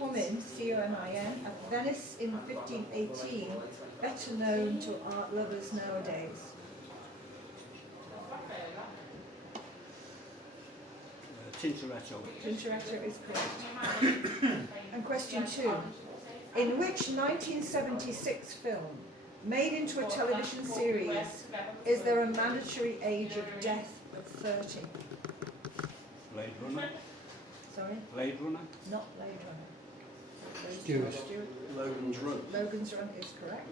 Comin, C-O-M-I-N, at Venice in 1518, better known to art lovers nowadays? Tintoretto. Tintoretto is correct. And question 2. In which 1976 film, made into a television series, is there a mandatory age of death of 30? Blade Runner. Sorry? Blade Runner. Not Blade Runner. Stuart. Logan's Run. Logan's Run is correct.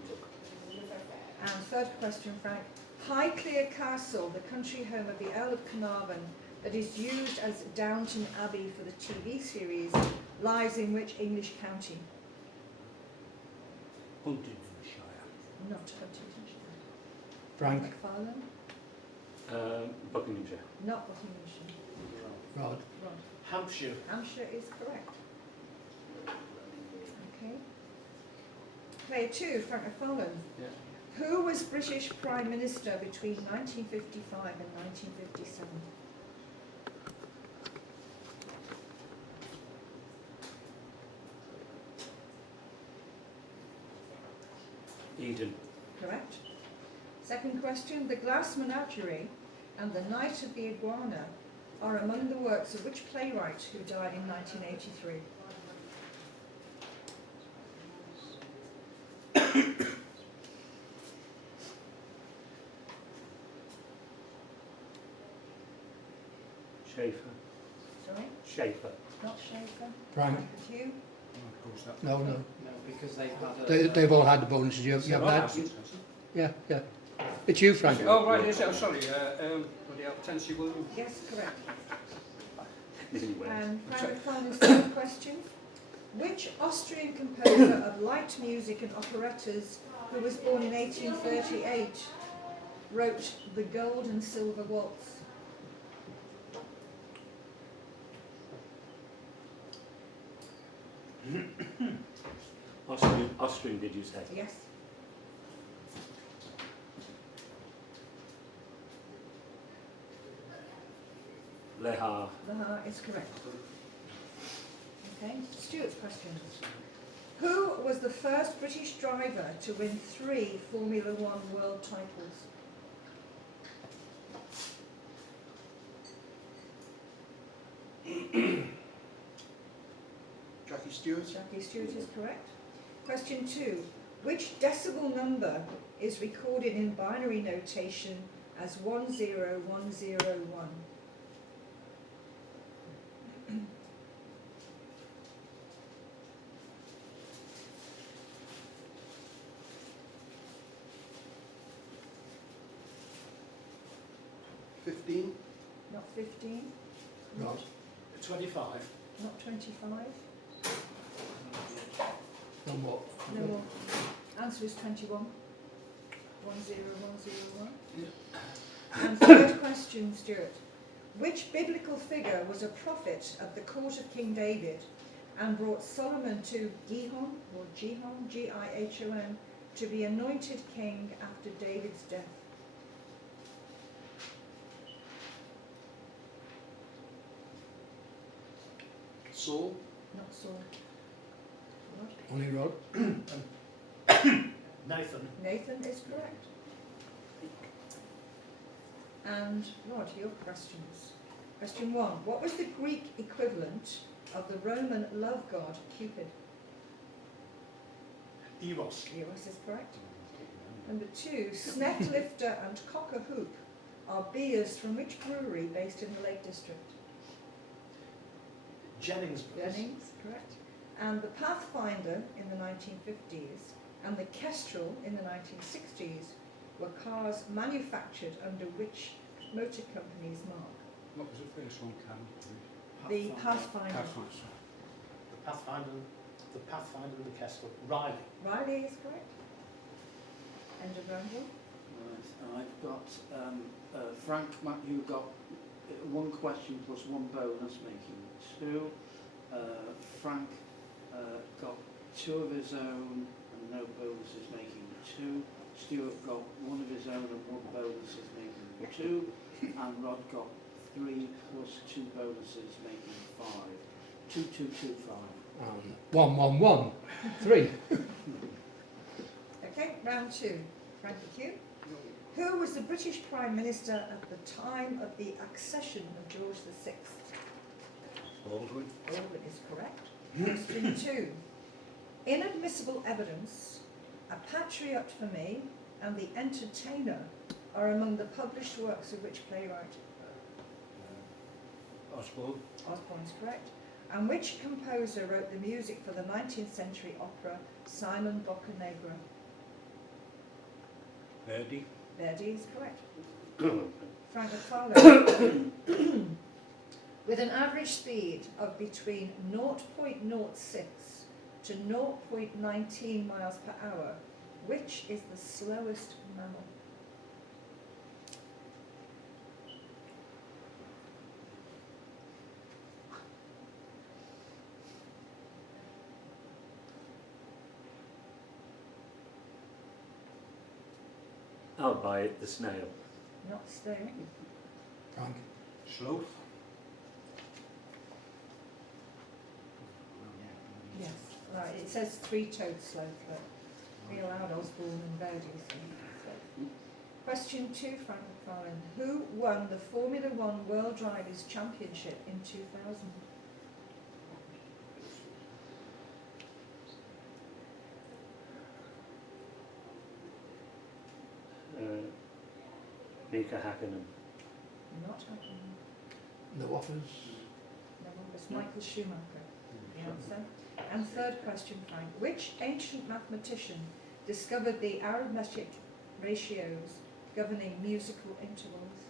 And third question, Frank. Highclere Castle, the country home of the Earl of Carnarvon, that is used as Downton Abbey for the TV series, lies in which English county? Huntingdonshire. Not Huntingdonshire. Frank. McFarlane? Buckinghamshire. Not Buckinghamshire. Rod. Rod. Hampshire. Hampshire is correct. Okay. Player 2, Frank McFarlane. Yeah. Who was British Prime Minister between 1955 and 1957? Eden. Correct. Second question. The Glass Menagerie and The Night of the Iguana are among the works of which playwright who died in 1983? Schaefer. Sorry? Schaefer. Not Schaefer. Frank. Hugh? No, no. No, because they've had They've all had the bonuses. You haven't had? Yeah, yeah. It's you, Frank. Oh, right, yes, oh, sorry. Bloody hell, Tennessee Williams. Yes, correct. Anyway. And Frank McFarlane's third question. Which Austrian composer of light music and operettas, who was born in 1838, wrote The Gold and Silver Waltz? Austrian, did you say? Yes. Lehar. Lehar is correct. Okay, Stuart's questions. Who was the first British driver to win 3 Formula One world titles? Jackie Stewart. Jackie Stewart is correct. Question 2. Which decimal number is recorded in binary notation as 10101? Not 15. Rod. 25. Not 25. No more. No more. Answer is 21. 10101. And third question, Stuart. Which biblical figure was a prophet at the court of King David and brought Solomon to Gihon, or Gihon, G-I-H-O-N, to be anointed king after David's death? Saul. Not Saul. Rod? Only Rod. Nathan. Nathan is correct. And Rod, your questions. Question 1. What was the Greek equivalent of the Roman love god Cupid? Eros. Eros is correct. Number 2. Snetlifter and Cocker Hoop are beers from which brewery based in the Lake District? Jennings. Jennings, correct. And the Pathfinder in the 1950s and the Kestrel in the 1960s were cars manufactured under which motor company's mark? What was the first one, Cam? The Pathfinder. The Pathfinder and the Kestrel. Riley. Riley is correct. End of round 1. Right, I've got Frank McQue got 1 question plus 1 bonus, making 2. Frank got 2 of his own and no bonuses, making 2. Stuart got 1 of his own and 1 bonuses, making 2. And Rod got 3 plus 2 bonuses, making 5. 2225. 1, 1, 1, 3. Okay, round 2. Frank McQue. Who was the British Prime Minister at the time of the accession of George VI? Baldwin. Baldwin is correct. Question 2. Inadmissible evidence, A Patriot for Me, and The Entertainer are among the published works of which playwright? Oswald. Osborne is correct. And which composer wrote the music for the 19th century opera Simon Boccanegra? Verdi. Verdi is correct. Frank McFarlane. With an average speed of between 0.06 to 0.19 miles per hour, which is the slowest mammal? I'll buy it, the snail. Not staying. Frank. Sloth. Yes. Right, it says three-toed sloth, but we allowed Osborne and Verdi. So. Question 2, Frank McFarlane. Who won the Formula One World Drivers' Championship in 2000? Mika Hakkinen. Not happening. No offers. No, it's Michael Schumacher. The answer. And third question, Frank. Which ancient mathematician discovered the arithmetic ratios governing musical intervals?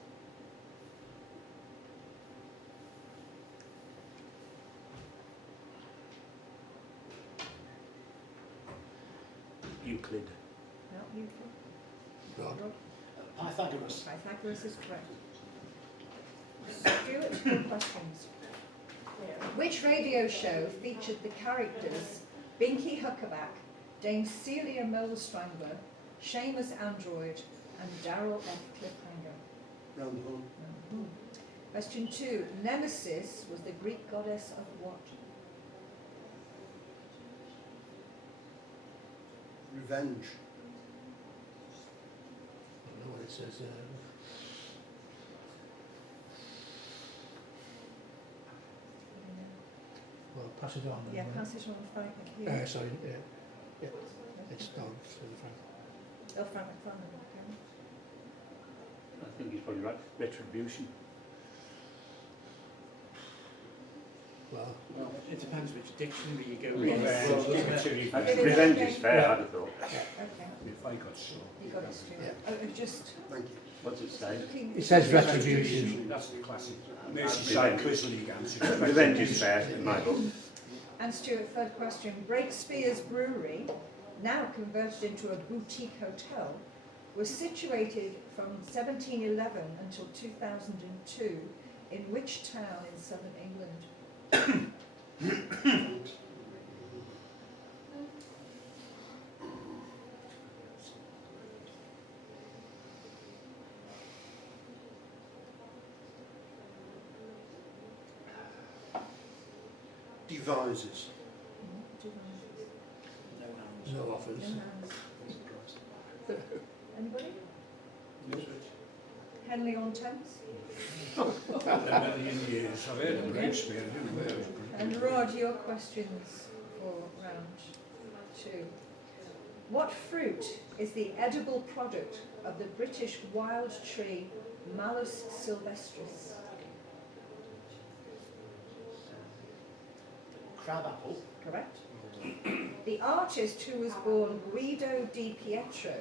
Euclid. No, Euclid. Rod. Rob? Pythagoras. Pythagoras is correct. Stuart, 4 questions. Which radio show featured the characters Binky Huckaback, Dame Celia Mole Strangler, Seamus Android, and Darrell F. Cliffhanger? Round the horn. Question 2. Nemesis was the Greek goddess of what? Revenge. I don't know what it says. Well, pass it on. Then, Yeah, won't pass it on to Frank McHugh. it? Sorry, yeah. It's no, it's Frank. Oh, Frank McFarlane, okay. I think he's probably right. Retribution. Well, Well, It depends which dictionary you go Yes. with. Revenge is fair, I'd have thought. Okay, If I got so. you got it, Stuart. Yeah. Oh, just Thank you. What's it say? looking... it says retribution. That's the classic. Merseyside Quiz League answer. Revenge is fair in my book. And Stuart, third question. Breakspeare's Brewery, now converted into a boutique hotel, was situated from 1711 until 2002 in which town in southern England? Devises. no hands. No offers. No hands. Anybody? Henley on Thames? A million years. I've heard of Breakspeare, I didn't know it was And Rod, your questions for round 2. What fruit is the edible product of the British wild tree Malus sylvestris? Crabapple. Correct. The artist who was born Guido di Pietro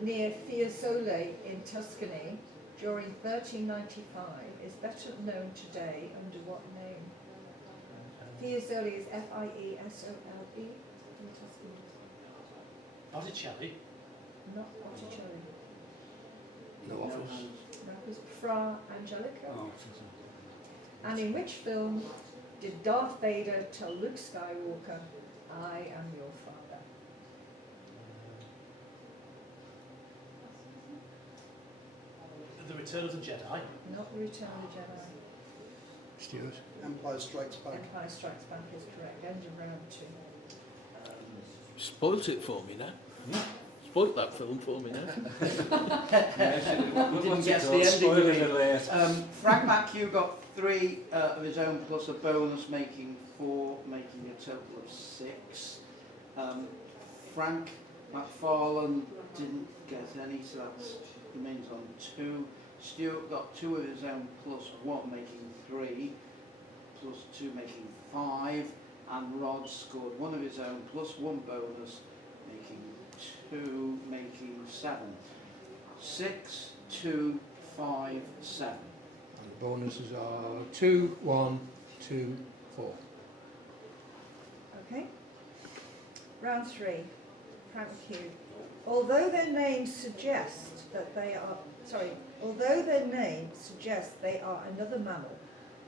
near Fiesole in Tuscany during 1395 is better known today under what name? Fiesole is Fiesole in Tuscany. Botticelli. Not Botticelli. No No offers. hands. That was Fra Angelico. Oh, And in which film did Darth Vader tell Luke Skywalker, "I am your father"? The Return of the Jedi. Not The Return of the Jedi. Stuart. Empire Strikes Back. Empire Strikes Back is correct. End of round 2. Spoilt it for me now. Spoilt that film for me now. You didn't get to the ending. Frank McQue got 3 of his own plus a bonus, making 4, making a total of 6. Frank McFarlane didn't get any, so that remains on 2. Stuart got 2 of his own plus 1, making 3, plus 2 making 5, and Rod scored 1 of his own plus 1 bonus, making 2, making 7. 6, 2, 5, 7. And the bonuses are 2, 1, 2, 4. Okay. Round 3. Frank McQue. Although their names suggest they are another mammal,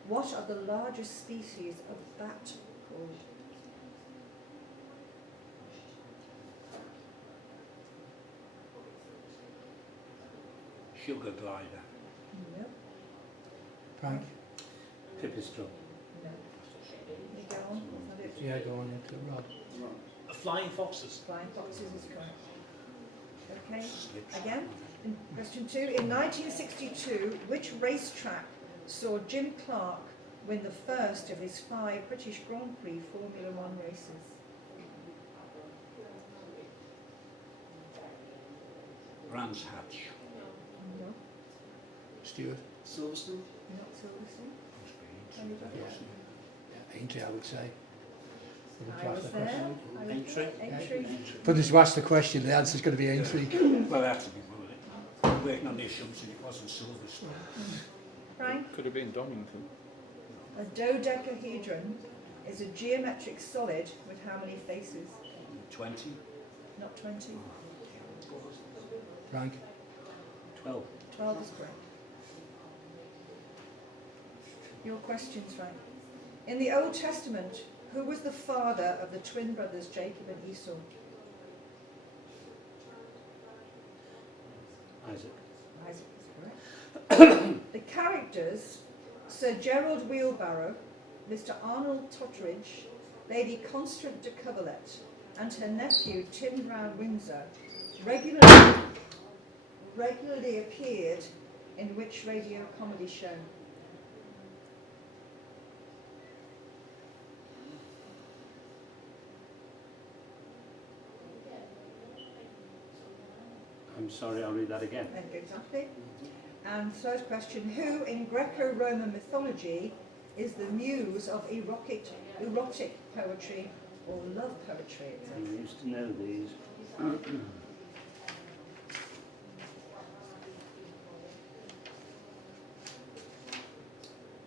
what are the largest species of bat called? Sugar glider. No. Frank? Pipistrel. No. You go on. Is that it? Yeah, go on into Rod. Flying foxes. Flying foxes is correct. Okay. Again, in question 2. In 1962, which racetrack saw Jim Clark win the first of his 5 British Grand Prix Formula 1 races? Brands Hatch. No. Stuart? Silverstone? Not Silverstone. Yeah, Aintree, I would say. I was there. Aintree. Aintree. But as you ask the question, the answer's going to be Aintree. Well, that's a bit, wasn't it? Working on the assumption it wasn't Silverstone. Frank? Could have been Donington. A dodecahedron is a geometric solid with how many faces? 20. Not 20. Frank? 12. 12 is correct. Your questions, Frank. In the Old Testament, who was the father of the twin brothers Jacob and Esau? Isaac. Isaac is correct. The characters Sir Gerald Wheelbarrow, Mr. Arnold Totteridge, Lady Constance de Coverlet, and her nephew Tim Brown Windsor regularly appeared in which radio comedy show? I'm sorry, I'll read that again. Exactly. And third question, who in Greco-Roman mythology is the muse of erotic poetry or love poetry? I used to know these.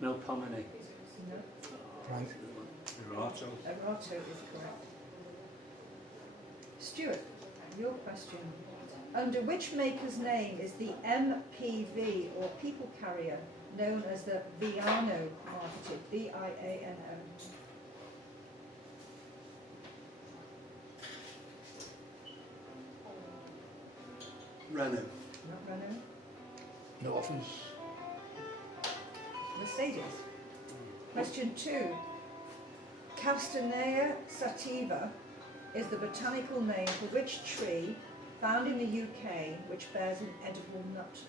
Melpomene. No, Frank? Erato. Erato is correct. Stuart, your question. Under which maker's name is the MPV or people carrier known as the Viano marketed? V-I-A-N-O. Renault. Not Renault. No offers. Mercedes. Question 2. Castanea sativa is the botanical name for which tree found in the UK which bears an edible nut?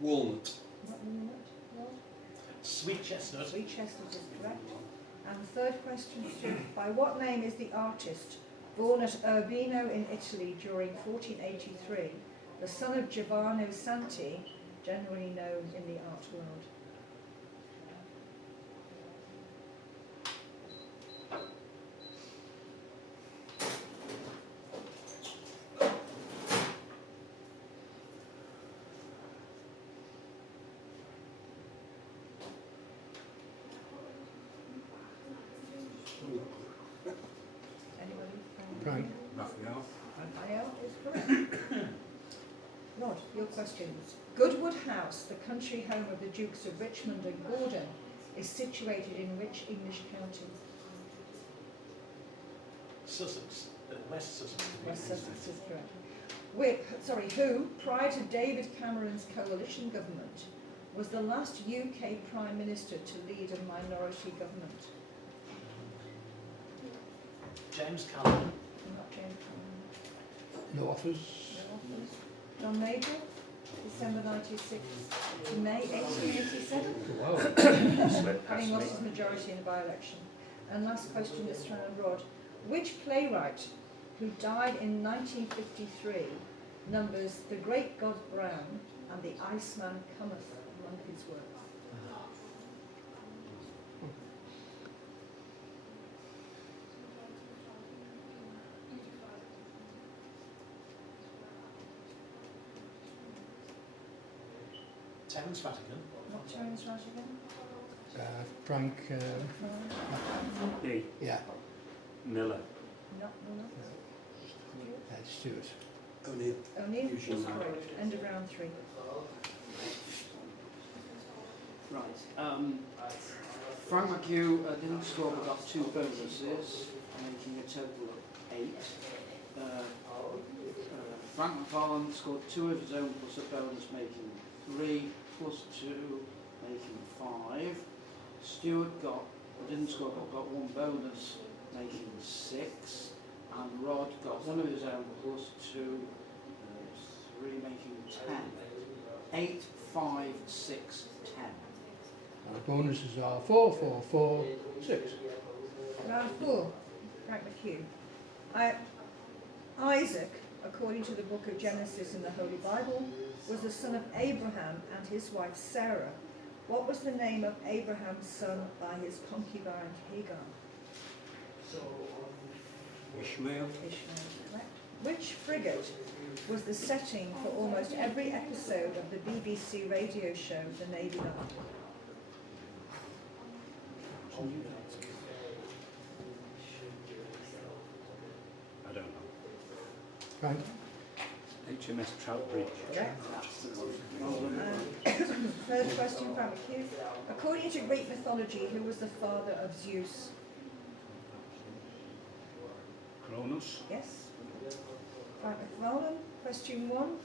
Walnut. Not walnut, Rod? Sweet chestnut. Sweet chestnut is correct. And third question, Stu. By what name is the artist born at Urbino in Italy during 1483, the son of Giovanni Santi, generally known in the art world? Anybody? Frank? Raphael. Raphael is correct. Rod, your questions. Goodwood House, the country home of the Dukes of Richmond and Gordon, is situated in which English county? Sussex. West Sussex. West Sussex is correct. Who, prior to David Cameron's coalition government, was the last UK Prime Minister to lead a minority government? James Cameron. Not James Cameron. No offers. No offers. John Major, December 96 to May 1887, Wow. Slip past having lost me. his majority in a by-election. And last question this round, Rod. Which playwright who died in 1953 numbers The Great God Brown and The Iceman Cometh among his works? Terence Rattigan. Not Terence Rattigan? Frank, No. Me. yeah, Miller. Not Miller. Stuart. O'Neill. O'Neill is Usually. correct. End of round 3. Right. Frank McQue didn't score but got 2 bonuses, making a total of 8. Frank McFarlane scored 2 of his own plus a bonus, making 3 plus 2, making 5. Stuart didn't score but got 1 bonus, making 6. And Rod got 1 of his own plus 2, 3, making 10. 8, 5, 6, 10. And the bonuses are 4, 4, 4, 6. Round 4. Frank McHugh. Isaac, according to the book of Genesis in the Holy Bible, was the son of Abraham and his wife Sarah. What was the name of Abraham's son by his concubine Hagar? Ishmael. Ishmael, correct. Which frigate was the setting for almost every episode of the BBC radio show The Navy Lark? I don't know. Frank? HMS Troutbridge. Correct. Third question, Frank McHugh. According to Greek mythology, who was the father of Zeus? Cronus. Yes. Frank McFarlane. Question 1.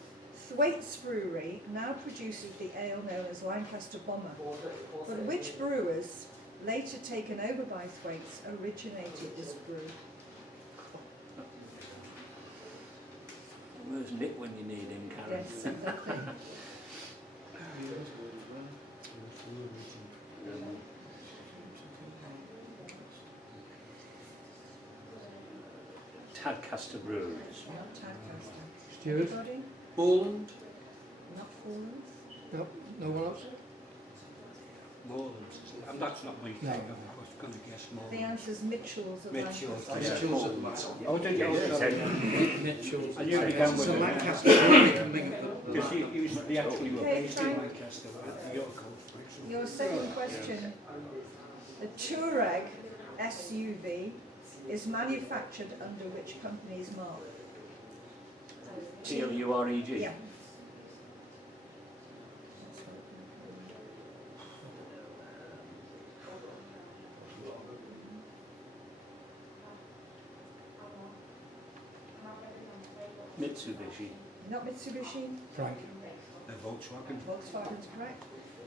Thwaites Brewery now produces the ale known as Lancaster Bomber, but which brewers, later taken over by Thwaites, originated this brew? Where's Nick when you need him, Karen? Yes, exactly. Tadcaster Brewery. Not Tadcaster. Stuart? Anybody? Borland. Not Forelands? No, no one else? Moreland. And that's not my thing. No. I was going to guess more. The answer's Mitchell's of Mitchell's. Lancaster. Yeah. Oh, did you? Mitchell's. I knew it began with So a- Lancaster really can make it. Because they actually were Okay, based in Frank. Lancaster at the York. Your second question. The Touareg SUV is manufactured under which company's mark? T-O-U-R-E-G. Yeah. Mitsubishi. Not Mitsubishi. Frank? Volkswagen. Volkswagen's correct.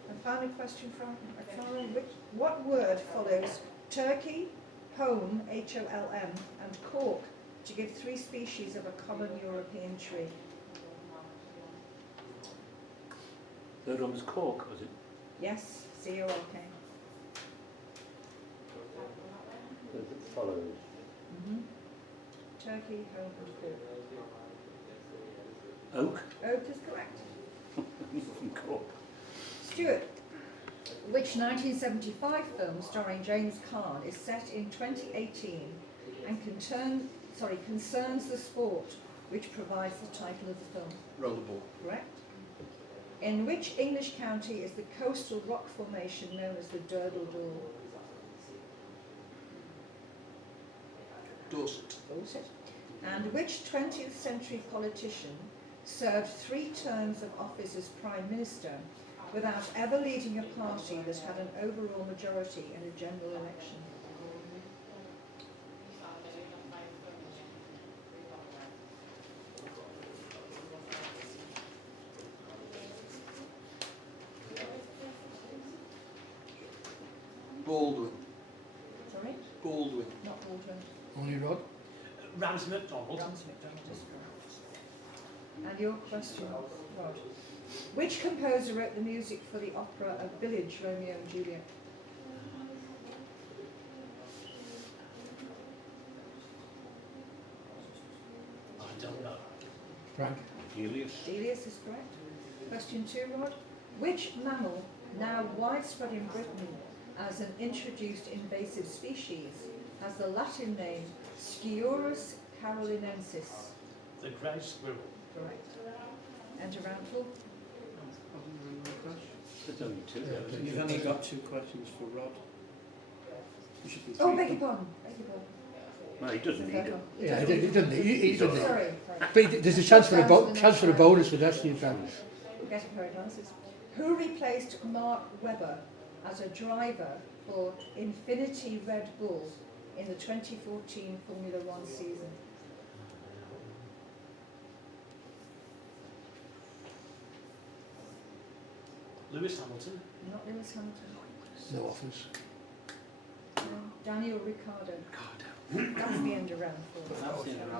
And final question from McFarlane. What word follows Turkey, home, H-O-L-M, and cork to give 3 species of a common European tree? Third one was cork, was it? Yes, C-O-L-K. It follows. Turkey, home, and cork. Oak. Oak is correct. From Cork. Stuart, which 1975 film starring James Caan is set in 2018 and concerns the sport which provides the title of the film? Rollerball. Correct. In which English county is the coastal rock formation known as the Durdle Door? Dorset. Dorset. And which 20th century politician served 3 terms of office as Prime Minister without ever leading a party that had an overall majority in a general election? Baldwin. Not Baldwin. Only Rod? Ramsey MacDonald. Ramsey MacDonald is correct. And your question, Rod. Which composer wrote the music for the opera of Village, Romeo and Juliet? I don't know. Frank? Helios. Delius is correct. Question 2, Rod. Which mammal, now widespread in Britain as an introduced invasive species, has the Latin name Sciurus carolinensis? The grey squirrel. Correct. Enter round 4. There's only two Yeah, there, isn't You've there? only got 2 questions for Rod. You should be Oh, three. beg your pardon. Beg your pardon. No, he doesn't need Third it. one. Yeah, he doesn't need he doesn't need Sorry. But there's a chance for a bonus for that, Steve. Getting correct answers. Who replaced Mark Webber as a driver for Infinity Red Bull in the 2014 Formula One season? Lewis Hamilton. Not Lewis Hamilton. No offers. Daniel Ricciardo. That's the end of round 4. That's the end of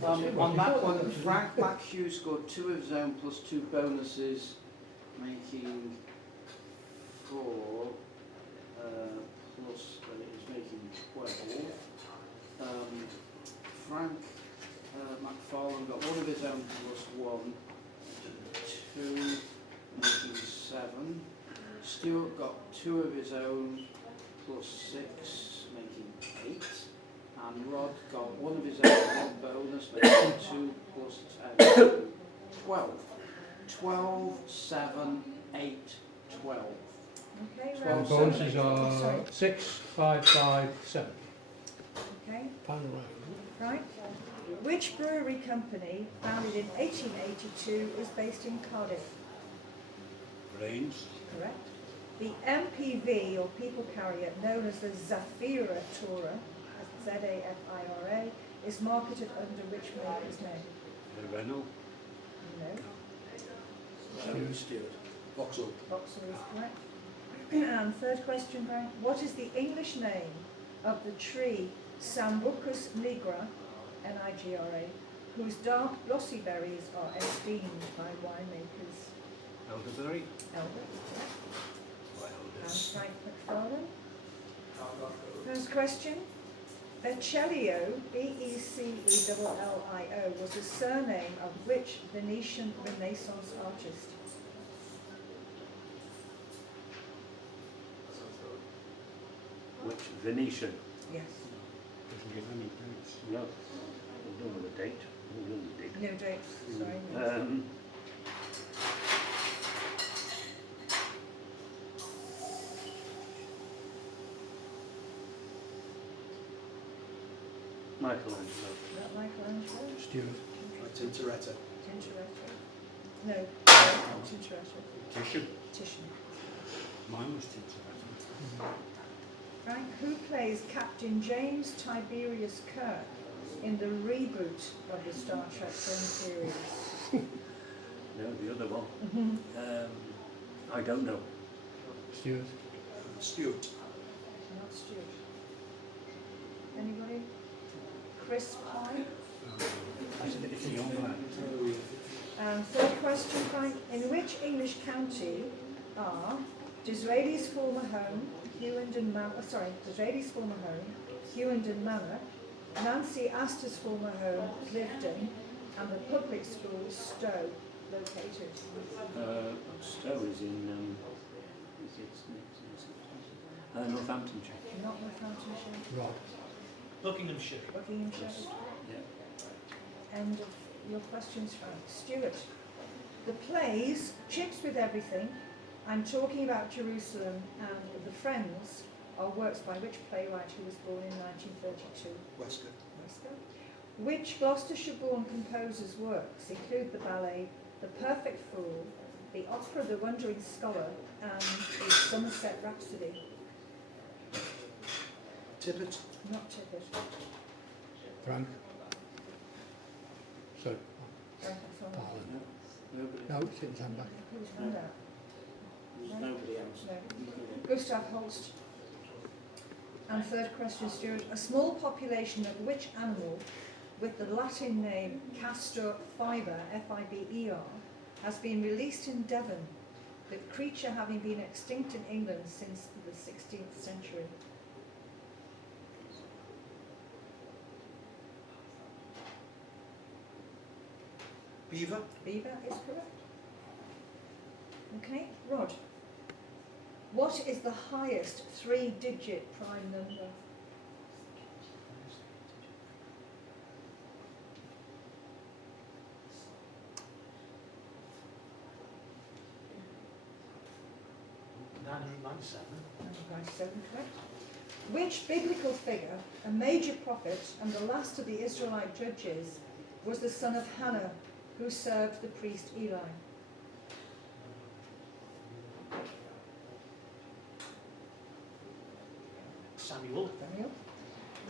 round 4. On that one, Frank McQue scored 2 of his own plus 2 bonuses, making 4, plus is making 12. Frank McFarlane got 1 of his own plus 1, 2, making 7. Stuart got 2 of his own plus 6, making 8. And Rod got 1 of his own, 1 bonus, making 2 plus 10, 12. 12, 7, 8, 12. Okay, The round bonuses 7. are 6, 5, 5, 7. Okay, Final round. right. Which brewery company, founded in 1882, is based in Cardiff? Brains. Correct. The MPV, or people carrier, known as the Zafira Tourer, Z-A-F-I-R-A, is marketed under which maker's name? The Renault. No. Stuart. Vauxhall. Vauxhall is correct. And third question, Frank. What is the English name of the tree Sambucus nigra, N-I-G-R-A, whose dark glossy berries are esteemed by winemakers? Elderberry. Elder, correct. And Welders. Frank McFarlane. First question. Becellio, B-E-C-E-L-L-I-O, was the surname of which Venetian Renaissance artist? Which Venetian? Yes. Doesn't give any dates. No. We don't know the date. We don't know the date. No dates, sorry. No. Michelangelo. Is that Michelangelo? Stuart. Tintoretto. Tintoretto? No, not Tintoretto. Titian. Titian. Mine was Tintoretto. Frank, who plays Captain James Tiberius Kirk in the reboot of the Star Trek film series? No, the other one. I don't know. Stuart. Stuart. Not Stuart. Anybody? Chris Pine? It's the young lad. Third question, Frank. In which English county are Disraeli's former home, Hewenden Manor, Nancy Astor's former home, Clifton, and the public school, Stowe, located? Stowe is in Northamptonshire. Not Northamptonshire. Rod. Buckinghamshire. Buckinghamshire. Yeah. End of your questions, Frank. Stuart. The plays, Chips with Everything, I'm Talking About Jerusalem, and The Friends are works by which playwright who was born in 1932? Westcott. Westcott. Which Gloucestershire-born composer's works include the ballet The Perfect Fool, the opera The Wandering Scholar, and the Somerset Rhapsody? Tippett. Not Tippett. Frank. Sorry. Frank McFarlane. Parlin. Nobody. No, it's in hand back. Who's hand out? There's nobody else. No. Gustav Holst. And third question, Stuart. A small population of which animal with the Latin name Castor fiber, F-I-B-E-R, has been released in Devon, the creature having been extinct in England since the 16th century? Beaver. Beaver is correct. Okay, Rod. What is the highest three-digit prime number? $997, correct. Which biblical figure, a major prophet and the last of the Israelite judges, was the son of Hannah, who served the priest Eli? Samuel. Daniel.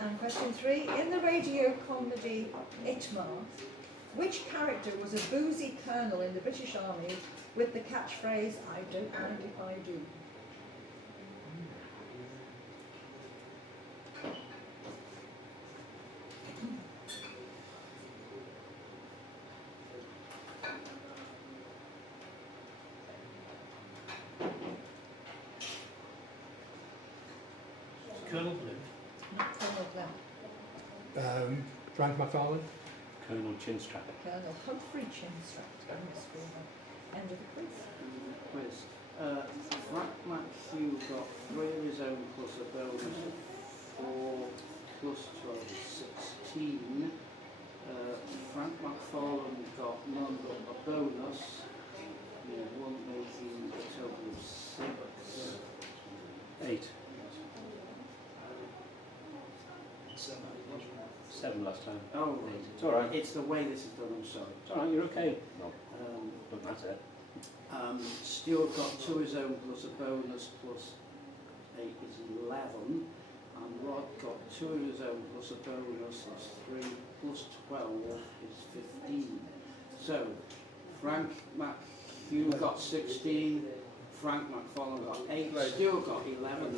And question 3. In the radio comedy Itmar, which character was a boozy colonel in the British Army with the catchphrase, "I don't mind if I do"? Colonel Blue. Not Colonel Glenn. Frank McFarlane. Colonel Chinstrap. Colonel Humphrey Chinstrap. End of the quiz. Quiz. Frank McHugh got 3 of his own plus a bonus of 4 plus 12 is 16. Frank McFarlane got none but a bonus. One making a total of 6. 8. 7. 7 last time. Oh, 8. It's all right. it's the way this is done, I'm sorry. It's all right. You're okay. No, Um, doesn't matter. Stuart got 2 of his own plus a bonus plus 8 is 11. And Rod got 2 of his own plus a bonus, that's 3 plus 12 is 15. So, Frank McHugh got 16, Frank McFarlane got 8, Stuart got 11.